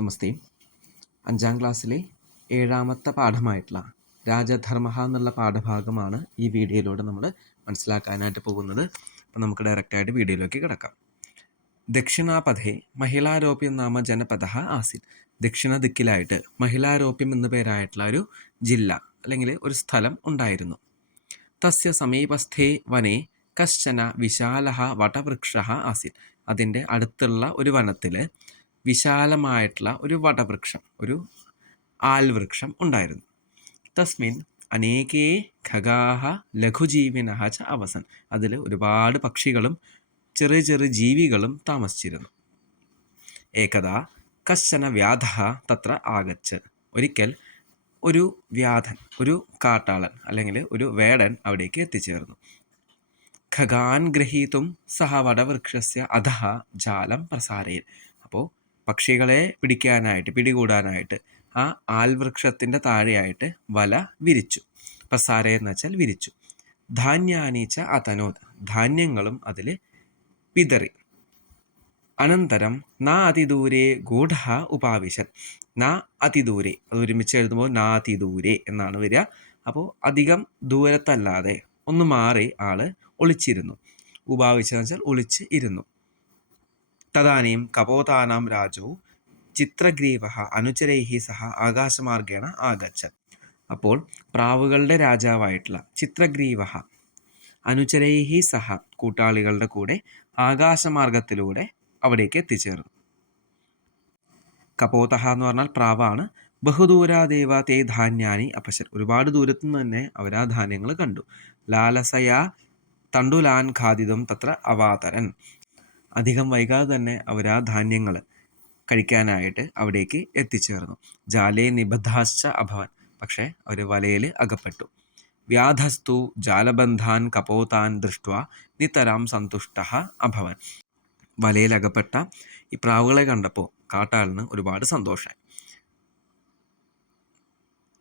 നമസ്തേ. 5ാം ക്ലാസ്സിലെ 7ാമത്തെ പാഠമായിട്ടുള്ള രാജധർമ്മ എന്നുള്ള പാഠഭാഗമാണ് ഈ വീഡിയോയിലൂടെ നമ്മൾ മനസ്സിലാക്കാനായിട്ട് പോകുന്നത്. അപ്പോൾ നമുക്ക് ഡയറക്റ്റായിട്ട് വീഡിയോയിലേക്ക് കിടക്കാം. ദക്ഷിണാപഥേ മഹിളാരോപ്യം നാമ ജനപദ ആസിൻ. ദക്ഷിണ ദിക്കിലായിട്ട് മഹിളാരോപ്യം എന്നു പേരായിട്ടുള്ള ഒരു ജില്ല അല്ലെങ്കിൽ ഒരു സ്ഥലം ഉണ്ടായിരുന്നു. തസ്യ സമീപസ്ഥേ വനെ കശ്ചന വിശാല വടവൃക്ഷ ആസിൻ. അതിൻ്റെ അടുത്തുള്ള ഒരു വനത്തിൽ വിശാലമായിട്ടുള്ള ഒരു വടവൃക്ഷം, ഒരു ആൽവൃക്ഷം ഉണ്ടായിരുന്നു. തസ്മിൻ അനേകേ ഖഗാഹ ലഘുജീവിനഃ ച അവസൻ. അതിൽ ഒരുപാട് പക്ഷികളും ചെറിയ ചെറിയ ജീവികളും താമസിച്ചിരുന്നു. ഏകദാ കശ്ചന വ്യാധഃ തത്ര ആഗച്ഛ. ഒരിക്കൽ ഒരു വ്യാധൻ, ഒരു കാട്ടാളൻ അല്ലെങ്കിൽ ഒരു വേടൻ അവിടേക്ക് എത്തിച്ചേർന്നു. ഖഗാൻ ഗ്രഹീതും സഹ വടവൃക്ഷസ്യ അധഃ ജാലം പ്രസാരയൻ. അപ്പോൾ പക്ഷികളെ പിടികൂടാനായിട്ട് ആ ആൽവൃക്ഷത്തിൻ്റെ താഴെയായിട്ട് വല വിരിച്ചു. പ്രസാരയ എന്ന് വെച്ചാൽ വിരിച്ചു. ധാന്യാനീച്ച അതനോത്. ധാന്യങ്ങളും അതിൽ വിതറി. അനന്തരം നാ അതിദൂരെ ഗൂഢ ഉപാവിശൻ. നാ അതിദൂരെ, അത് ഒരുമിച്ച് എഴുതുമ്പോൾ നാ അതിദൂരെ എന്നാണ് വരിക. അപ്പോൾ അധികം ദൂരത്തല്ലാതെ ഒന്ന് മാറി ആള് ഒളിച്ചിരുന്നു. ഉപാവിശെന്ന് വെച്ചാൽ ഒളിച്ച് ഇരുന്നു. തദാനീം കപോതാനാം രാജോ ചിത്രഗ്രീവഃ അനുചരൈഹി സഹ ആകാശമാർഗേണ ആഗച്ഛൻ. അപ്പോൾ പ്രാവുകളുടെ രാജാവായിട്ടുള്ള ചിത്രഗ്രീവഃ അനുചരൈഹി സഹ കൂട്ടാളികളുടെ കൂടെ ആകാശമാർഗത്തിലൂടെ അവിടേക്ക് എത്തിച്ചേർന്നു. കപോതഹ എന്ന് പറഞ്ഞാൽ പ്രാവാണ്. ബഹുദൂരാദേവ തേ ധാന്യാനി അപശ്യൻ. ഒരുപാട് ദൂരത്തു നിന്ന് തന്നെ അവർ ആ ധാന്യങ്ങൾ കണ്ടു. ലാലസയാ തണ്ടുലാൻ ഖാദിതം തത്ര അവാതരൻ. അധികം വൈകാതെ തന്നെ അവർ ആ ധാന്യങ്ങൾ കഴിക്കാനായിട്ട് അവിടേക്ക് എത്തിച്ചേർന്നു. ജാലേ നിബദ്ധാശ്ച അഭവൻ. പക്ഷേ അവർ വലയിൽ അകപ്പെട്ടു. വ്യാധസ്തു ജാലബന്ധാൻ കപോതാൻ ദൃഷ്ട്വാ നിതരാം സന്തുഷ്ടഃ അഭവൻ. വലയിൽ അകപ്പെട്ട ഈ പ്രാവുകളെ കണ്ടപ്പോൾ കാട്ടാളിന് ഒരുപാട് സന്തോഷമായി.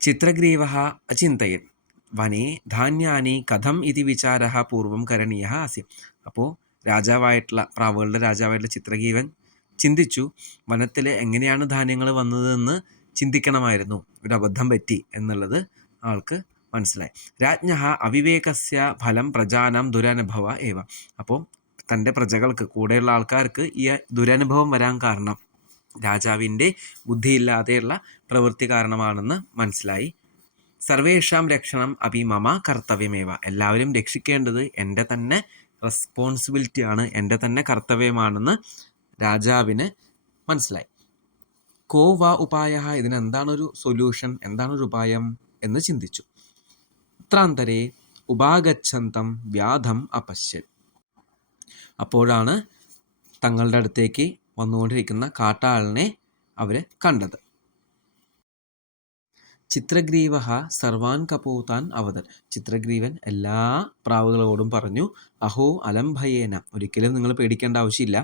ചിത്രഗ്രീവഃ അചിന്തയൻ വനേ ധാന്യാനി കഥം ഇതി വിചാരഃ പൂർവം കരണീയഃ ആസ്യം. അപ്പോൾ പ്രാവുകളുടെ രാജാവായിട്ടുള്ള ചിത്രഗ്രീവൻ ചിന്തിച്ചു, വനത്തിൽ എങ്ങനെയാണ് ധാന്യങ്ങൾ വന്നതെന്ന് ചിന്തിക്കണമായിരുന്നു. ഒരു അബദ്ധം പറ്റി എന്നുള്ളത് ആൾക്ക് മനസ്സിലായി. രാജ്ഞഃ അവിവേകസ്യ ഫലം പ്രജാനാം ദുരനുഭവ ഏവ. അപ്പോൾ തൻ്റെ പ്രജകൾക്ക്, കൂടെയുള്ള ആൾക്കാർക്ക് ഈ ദുരനുഭവം വരാൻ കാരണം രാജാവിൻ്റെ ബുദ്ധിയില്ലാതെയുള്ള പ്രവൃത്തി കാരണമാണെന്ന് മനസ്സിലായി. സർവേഷാം രക്ഷണം അപി മമ കർത്തവ്യമേവ. എല്ലാവരും രക്ഷിക്കേണ്ടത് എൻ്റെ തന്നെ റെസ്പോൺസിബിലിറ്റിയാണ്, എൻ്റെ തന്നെ കർത്തവ്യമാണെന്ന് രാജാവിന് മനസ്സിലായി. കോ വാ ഉപായ. ഇതിനെന്താണൊരു സൊല്യൂഷൻ, എന്താണൊരു ഉപായം എന്ന് ചിന്തിച്ചു. അത്രാന്തരേ ഉപാഗച്ഛന്തം വ്യാധം അപശ്യൻ. അപ്പോഴാണ് തങ്ങളുടെ അടുത്തേക്ക് വന്നുകൊണ്ടിരിക്കുന്ന കാട്ടാളിനെ അവർ കണ്ടത്. ചിത്രഗ്രീവഃ സർവാൻ കപോതാൻ അവതൻ. ചിത്രഗ്രീവൻ എല്ലാ പ്രാവുകളോടും പറഞ്ഞു, അഹോ അലംഭയേന. ഒരിക്കലും നിങ്ങൾ പേടിക്കേണ്ട ആവശ്യമില്ല.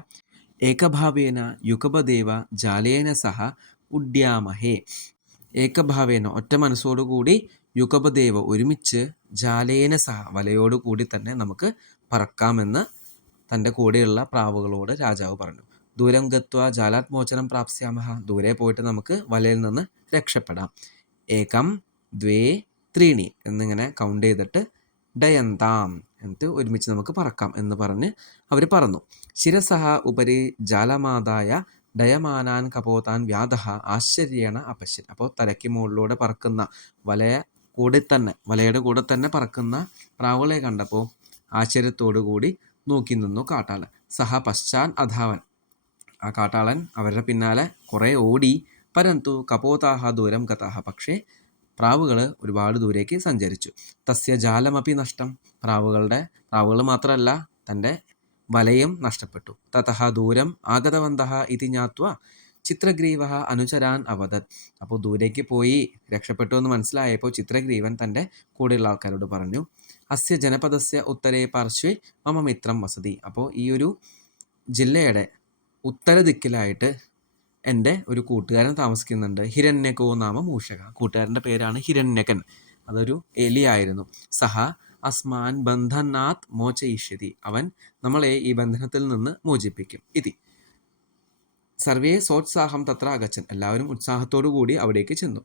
ഏകഭാവേന യുഗപദേവ ജാലേന സഹ ഉഡ്യാമഹേ. ഏകഭാവേന ഒറ്റ മനസ്സോടുകൂടി യുഗപദേവ ഒരുമിച്ച് ജാലേന സഹ വലയോടുകൂടി തന്നെ നമുക്ക് പറക്കാമെന്ന് തൻ്റെ കൂടെയുള്ള പ്രാവുകളോട് രാജാവ് പറഞ്ഞു. ദൂരം ഗത്വ ജാലാത്മോചനം പ്രാപ്സ്യാമഹ. ദൂരെ പോയിട്ട് നമുക്ക് വലയിൽ നിന്ന് രക്ഷപ്പെടാം. ഏകം ദ്വേ ത്രീണി എന്നിങ്ങനെ കൗണ്ട് ചെയ്തിട്ട് ഡയന്താം എന്നിട്ട് ഒരുമിച്ച് നമുക്ക് പറക്കാം എന്ന് പറഞ്ഞ് അവർ പറന്നു. ശിരസഹ ഉപരി ജാലമാതായ ഡയമാനാൻ കപോതാൻ വ്യാധഃ ആശ്ചര്യേണ അപശ്യൻ. അപ്പോൾ തലയ്ക്ക് മുകളിലൂടെ പറക്കുന്ന വലയുടെ കൂടെ തന്നെ പറക്കുന്ന പ്രാവുകളെ കണ്ടപ്പോൾ ആശ്ചര്യത്തോടു കൂടി നോക്കി നിന്നു കാട്ടാളൻ. സഹ പശ്ചാൻ അധാവൻ. ആ കാട്ടാളൻ അവരുടെ പിന്നാലെ കുറേ ഓടി. പരന്തു കപോതാഹ ദൂരം ഗതാഹ. പക്ഷേ പ്രാവുകൾ ഒരുപാട് ദൂരേക്ക് സഞ്ചരിച്ചു. തസ്യ ജാലമപി നഷ്ടം. പ്രാവുകൾ മാത്രമല്ല, തൻ്റെ വലയും നഷ്ടപ്പെട്ടു. തതഃ ദൂരം ആഗതവന്തഃ ഇതി ജ്ഞാത്വാ ചിത്രഗ്രീവഃ അനുചരാൻ അവദത്. അപ്പോൾ ദൂരേക്ക് പോയി രക്ഷപ്പെട്ടു എന്ന് മനസ്സിലായപ്പോൾ ചിത്രഗ്രീവൻ തൻ്റെ കൂടെയുള്ള ആൾക്കാരോട് പറഞ്ഞു, അസ്യ ജനപദസ്യ ഉത്തരേ പാർശ്വേ മമ മിത്രം വസതി. അപ്പോൾ ഈ ഒരു ജില്ലയുടെ ഉത്തര ദിക്കിലായിട്ട് എൻ്റെ ഒരു കൂട്ടുകാരൻ താമസിക്കുന്നുണ്ട്. ഹിരണ്യകോ നാമ മൂഷക. കൂട്ടുകാരൻ്റെ പേരാണ് ഹിരണ്യകൻ. അതൊരു എലിയായിരുന്നു. സഹ അസ്മാൻ ബന്ധനാത് മോചയിഷ്യതി. അവൻ നമ്മളെ ഈ ബന്ധനത്തിൽ നിന്ന് മോചിപ്പിക്കും. ഇതി സർവേ സോത്സാഹം തത്ര അഗച്ഛൻ. എല്ലാവരും ഉത്സാഹത്തോടു കൂടി അവിടേക്ക് ചെന്നു.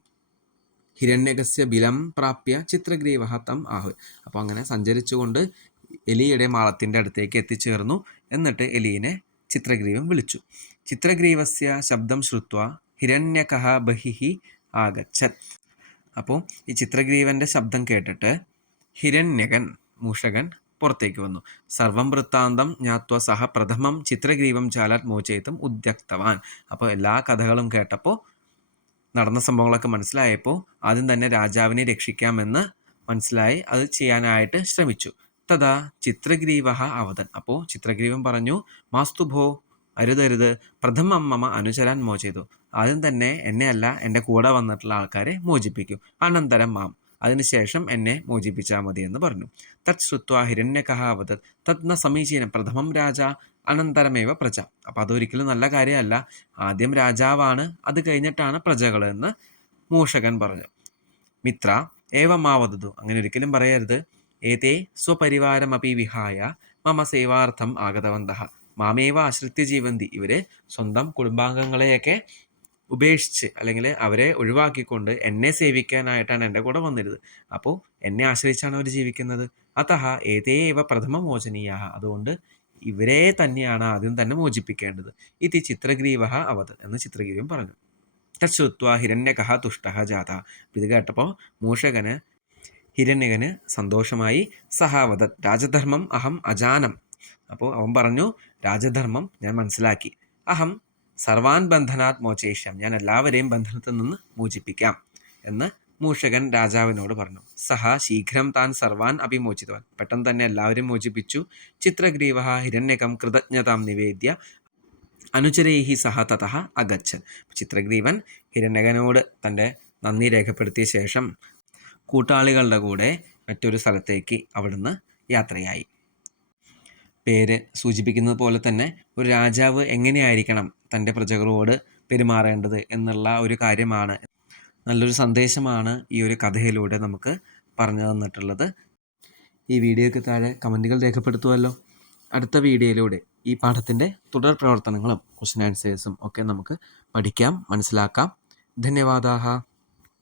ഹിരണ്യകസ്യ ബിലം പ്രാപ്യ ചിത്രഗ്രീവ തം ആഹു. അപ്പോൾ അങ്ങനെ സഞ്ചരിച്ചുകൊണ്ട് എലിയുടെ മാളത്തിൻ്റെ അടുത്തേക്ക് എത്തിച്ചേർന്നു. എന്നിട്ട് എലിയെ ചിത്രഗ്രീവൻ വിളിച്ചു. ചിത്രഗ്രീവസ്യ ശബ്ദം ശ്രുത്വ ഹിരണ്യകഃ ബഹിഃ ആഗച്ഛൻ. അപ്പോൾ ഈ ചിത്രഗ്രീവൻ്റെ ശബ്ദം കേട്ടിട്ട് ഹിരണ്യകൻ, മൂഷകൻ പുറത്തേക്ക് വന്നു. സർവം വൃത്താന്തം ജ്ഞാത്വ സഹ പ്രഥമം ചിത്രഗ്രീവം ചാലാത് മോചയിത്തും ഉദ്യക്തവാൻ. അപ്പോൾ എല്ലാ കഥകളും കേട്ടപ്പോൾ, നടന്ന സംഭവങ്ങളൊക്കെ മനസ്സിലായപ്പോൾ ആദ്യം തന്നെ രാജാവിനെ രക്ഷിക്കാമെന്ന് മനസ്സിലായി അത് ചെയ്യാനായിട്ട് ശ്രമിച്ചു. തഥാ ചിത്രഗ്രീവ അവതൻ. അപ്പോൾ ചിത്രഗ്രീവൻ പറഞ്ഞു, മാസ്തുഭോ, അരുതരുത്, പ്രഥമം മമ അനുചരാൻ മോചിതു. ആദ്യം തന്നെ എന്നെയല്ല എൻ്റെ കൂടെ വന്നിട്ടുള്ള ആൾക്കാരെ മോചിപ്പിക്കൂ. അനന്തരം മാം, അതിനുശേഷം എന്നെ മോചിപ്പിച്ചാൽ മതി എന്ന് പറഞ്ഞു. തത് ശ്രുത്വ ഹിരണ്യകഃ അവതത് തത് ന സമീചീനം പ്രഥമം രാജ അനന്തരമേവ പ്രജ. അപ്പോൾ അതൊരിക്കലും നല്ല കാര്യമല്ല. ആദ്യം രാജാവാണ്, അത് കഴിഞ്ഞിട്ടാണ് പ്രജകൾ എന്ന് മൂഷകൻ പറഞ്ഞു. മിത്ര ഏവമാവതതു, അങ്ങനെ ഒരിക്കലും പറയരുത്. ഏതേ സ്വപരിവാരമപി വിഹായ മമ സേവാർത്ഥം ആഗതവന്തഃ മാമേവ ആശ്രിത്യ ജീവന്തി. ഇവർ സ്വന്തം കുടുംബാംഗങ്ങളെയൊക്കെ ഉപേക്ഷിച്ച് അല്ലെങ്കിൽ അവരെ ഒഴിവാക്കിക്കൊണ്ട് എന്നെ സേവിക്കാനായിട്ടാണ് എൻ്റെ കൂടെ വന്നിരുന്നത്. അപ്പോൾ എന്നെ ആശ്രയിച്ചാണ് അവർ ജീവിക്കുന്നത്. അതഃ ഏതേവ പ്രഥമ മോചനീയ, അതുകൊണ്ട് ഇവരെ തന്നെയാണ് ആദ്യം തന്നെ മോചിപ്പിക്കേണ്ടത്. ഇത് ചിത്രഗ്രീവ അവത് എന്ന് ചിത്രഗ്രീവൻ പറഞ്ഞു. തശ്രുത്വ ഹിരണ്യകഃ തുഷ്ടഃ ജാത. ഇത് കേട്ടപ്പോൾ മൂഷകന്, ഹിരണ്യകന് സന്തോഷമായി. സഹാവതത് രാജധർമ്മം അഹം അജാനം. അപ്പോൾ അവൻ പറഞ്ഞു, രാജധർമ്മം ഞാൻ മനസ്സിലാക്കി. അഹം സർവാൻ ബന്ധനാത് മോചയിഷ്യം, ഞാൻ എല്ലാവരെയും ബന്ധനത്തിൽ നിന്ന് മോചിപ്പിക്കാം എന്ന് മൂഷകൻ രാജാവിനോട് പറഞ്ഞു. സഹ ശീഘ്രം താൻ സർവാൻ അഭിമോചിതവാൻ, പെട്ടെന്ന് തന്നെ എല്ലാവരെയും മോചിപ്പിച്ചു. ചിത്രഗ്രീവ ഹിരണ്യകം കൃതജ്ഞതാം നിവേദ്യ അനുചരൈഹി സഹ തതഃ അഗച്ഛൻ. ചിത്രഗ്രീവൻ ഹിരണ്യകനോട് തൻ്റെ നന്ദി രേഖപ്പെടുത്തിയ ശേഷം കൂട്ടാളികളുടെ കൂടെ മറ്റൊരു സ്ഥലത്തേക്ക് അവിടുന്ന് യാത്രയായി. പേര് സൂചിപ്പിക്കുന്നത് പോലെ തന്നെ ഒരു രാജാവ് എങ്ങനെയായിരിക്കണം തൻ്റെ പ്രജകളോട് പെരുമാറേണ്ടത് എന്നുള്ള ഒരു കാര്യമാണ്, നല്ലൊരു സന്ദേശമാണ് ഈ ഒരു കഥയിലൂടെ നമുക്ക് പറഞ്ഞു തന്നിട്ടുള്ളത്. ഈ വീഡിയോയ്ക്ക് താഴെ കമൻറ്റുകൾ രേഖപ്പെടുത്തുമല്ലോ. അടുത്ത വീഡിയോയിലൂടെ ഈ പാഠത്തിൻ്റെ തുടർ പ്രവർത്തനങ്ങളും ക്വസ്റ്റ്യൻ ആൻസേഴ്സും ഒക്കെ നമുക്ക് പഠിക്കാം, മനസ്സിലാക്കാം. ധന്യവാദാഹ.